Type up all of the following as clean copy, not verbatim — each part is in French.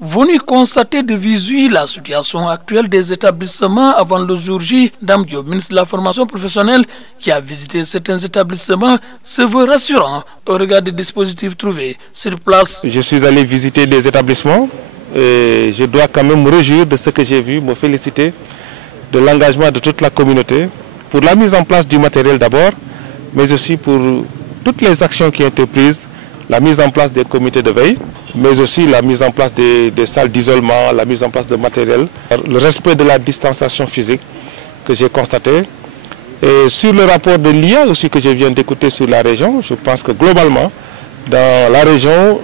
venu constater de visu la situation actuelle des établissements avant le jour J. Dame Diop, ministre de la formation professionnelle, qui a visité certains établissements, se veut rassurant au regard des dispositifs trouvés sur place. Je suis allé visiter des établissements et je dois quand même me réjouir de ce que j'ai vu, me féliciter de l'engagement de toute la communauté pour la mise en place du matériel d'abord, mais aussi pour toutes les actions qui ont été prises, la mise en place des comités de veille, mais aussi la mise en place des salles d'isolement, la mise en place de matériel, le respect de la distanciation physique que j'ai constaté. Et sur le rapport de l'IA aussi que je viens d'écouter sur la région, je pense que globalement, dans la région,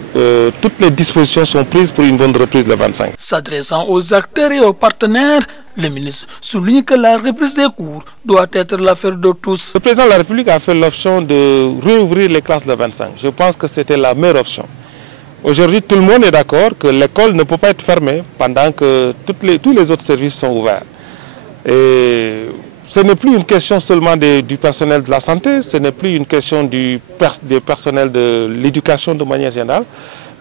toutes les dispositions sont prises pour une bonne reprise le 25. S'adressant aux acteurs et aux partenaires, le ministre souligne que la reprise des cours doit être l'affaire de tous. Le président de la République a fait l'option de réouvrir les classes le 25. Je pense que c'était la meilleure option. Aujourd'hui, tout le monde est d'accord que l'école ne peut pas être fermée pendant que tous les autres services sont ouverts. Et ce n'est plus une question seulement du personnel de la santé, ce n'est plus une question des personnels de l'éducation de manière générale,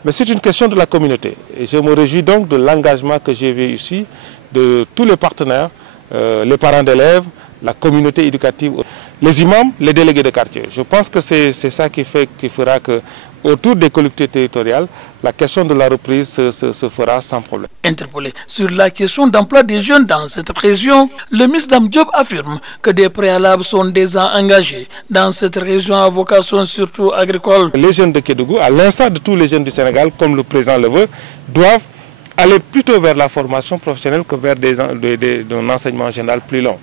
mais c'est une question de la communauté. Et je me réjouis donc de l'engagement que j'ai vu ici, de tous les partenaires, les parents d'élèves, la communauté éducative, les imams, les délégués de quartier. Je pense que c'est ça qui fera que autour des collectivités territoriales, la question de la reprise se fera sans problème. Interpellé sur la question d'emploi des jeunes dans cette région, le ministre Dame Diop affirme que des préalables sont déjà engagés dans cette région à vocation surtout agricole. Les jeunes de Kédougou, à l'instar de tous les jeunes du Sénégal, comme le président le veut, doivent aller plutôt vers la formation professionnelle que vers un enseignement général plus long.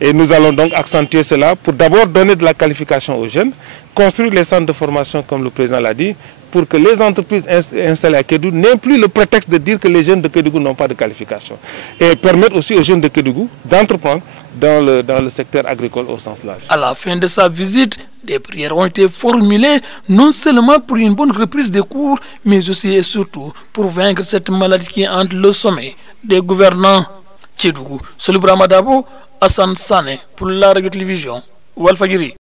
Et nous allons donc accentuer cela pour d'abord donner de la qualification aux jeunes, construire les centres de formation comme le président l'a dit, pour que les entreprises installées à Kédougou n'aient plus le prétexte de dire que les jeunes de Kédougou n'ont pas de qualification. Et permettre aussi aux jeunes de Kédougou d'entreprendre dans le secteur agricole au sens large. À la fin de sa visite, des prières ont été formulées non seulement pour une bonne reprise des cours, mais aussi et surtout pour vaincre cette maladie qui hante le sommet des gouvernants. Kédougou, Solubra Madabo, Hassan Sané pour la radio-télévision Walfadjri.